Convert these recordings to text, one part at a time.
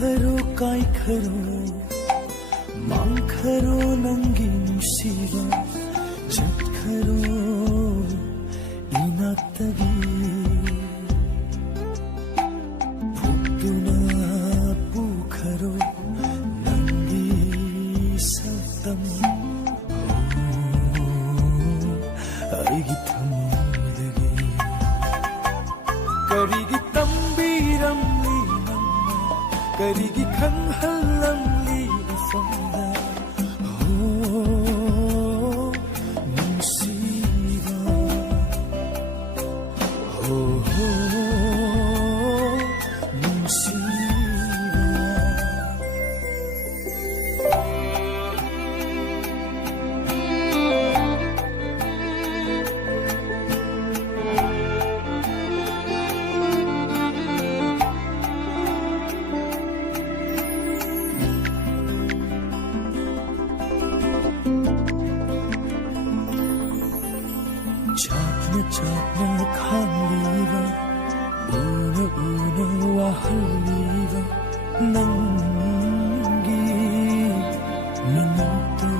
खरो काय खरो मांखरो नंगी नुसिबा चटखरो इनाक्तगी फुक्तुना पुखरो नंगी सतम अइगी थमदगी करिगी तंबीरमली करिगी खंगहलमली समदा Chapna khanliva una wahalliva nangi minuto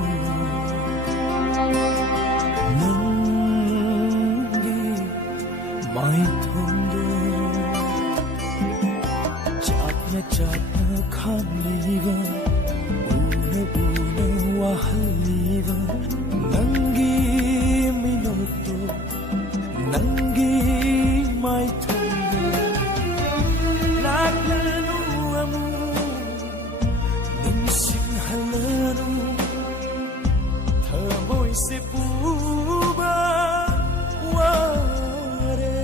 nangi mai thondo chapna khanliva una wahalliva nangi minuto Nangi mai thondo laglanu amu nimsing halanu thamoi se puba ware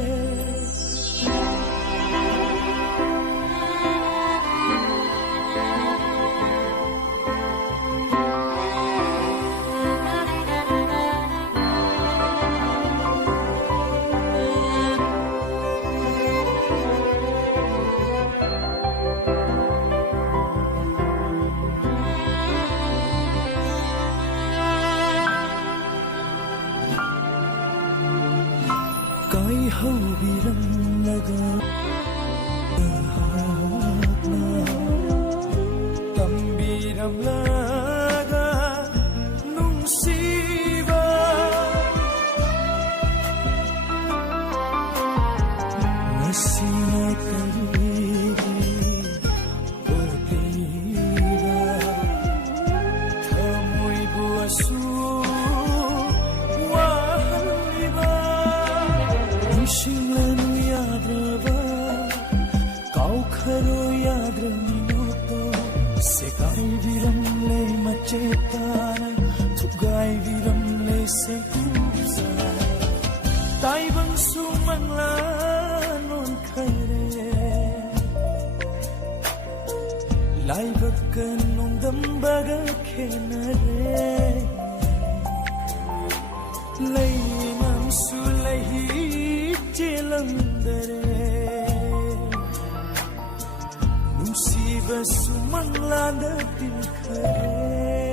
Kai ho biram laga tambiram laga nungsiba nasina karigi otiba thamoi buasu Shilanu yadrava Kaukharo yadraminoto Sekai viram le macetana Tugai viram le sekusa Taibang sumangla non khaire Laibakan nong dambaga khenare Lainam sulahi Jelandare Nusiba sumangla da dil khare